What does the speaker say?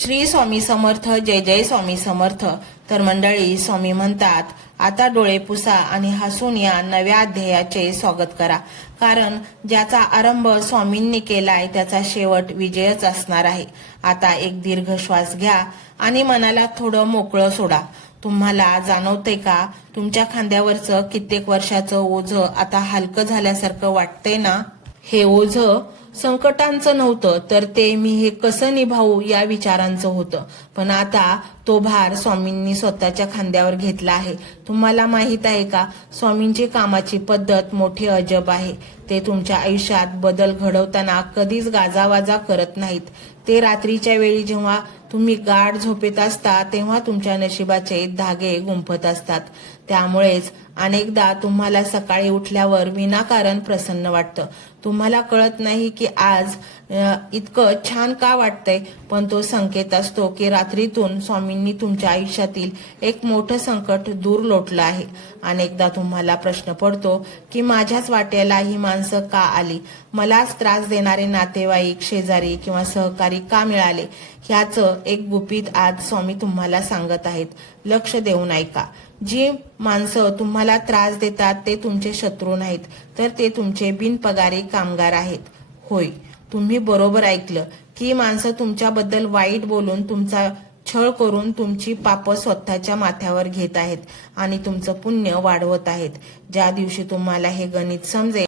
श्री स्वामी समर्थ. जय जय स्वामी समर्थ. तर मंडळी, स्वामी म्हणतात, आता डोळे पुसा आणि हसून या नव्या अध्यायाचे स्वागत करा. कारण ज्याचा आरंभ स्वामींनी केलाय त्याचा शेवट विजयच असणार आहे. आता एक दीर्घ श्वास घ्या आणि मनाला थोडं मोकळं सोडा. तुम्हाला जाणवतंय का, तुमच्या खांद्यावरचं कित्येक वर्षाचं ओझं आता हलकं झाल्यासारखं वाटतंय ना? हे ओझं संकटांचं नव्हतं, तर ते मी हे कसं निभावू या विचारांचं होतं. पण आता तो भार स्वामींनी स्वतःच्या खांद्यावर घेतला आहे. तुम्हाला माहित आहे का, स्वामींची कामाची पद्धत मोठी अजब आहे. ते तुमच्या आयुष्यात बदल घडवताना कधीच गाजावाजा करत नाहीत. ते रात्रीच्या वेळी जेव्हा तुम्ही गाढ झोपेत असता तेव्हा तुमच्या नशिबाचे धागे गुंफत असतात. त्यामुळेच अनेकदा तुम्हाला सकाळी उठल्यावर विनाकारण प्रसन्न वाटतं. तुम्हाला कळत नाही की आज इतकं छान का वाटतंय, पण तो संकेत असतो की रात्रीतून स्वामींनी तुमच्या आयुष्यातील एक मोठं संकट दूर लोटलं आहे. अनेकदा तुम्हाला प्रश्न पडतो की माझ्याच वाट्याला ही माणसं का आली, मलाच त्रास देणारे नातेवाईक, शेजारी किंवा सहकारी का मिळाले. ह्याचं एक गुपित आज स्वामी तुम्हाला सांगत आहेत. लक्ष देऊन ऐका. जी माणसं तुम्हाला त्रास देतात ते तुमचे शत्रू नाहीत, तर ते तुमचे बिनपगारी कामगार आहेत. होय, तुम्ही बरोबर ऐकलं की माणसं तुमच्याबद्दल वाईट बोलून, तुमचा छळ करून तुमची पापं स्वतःच्या माथ्यावर घेत आहेत आणि तुमचं पुण्य वाढवत आहेत. ज्या दिवशी तुम्हाला हे गणित समजेल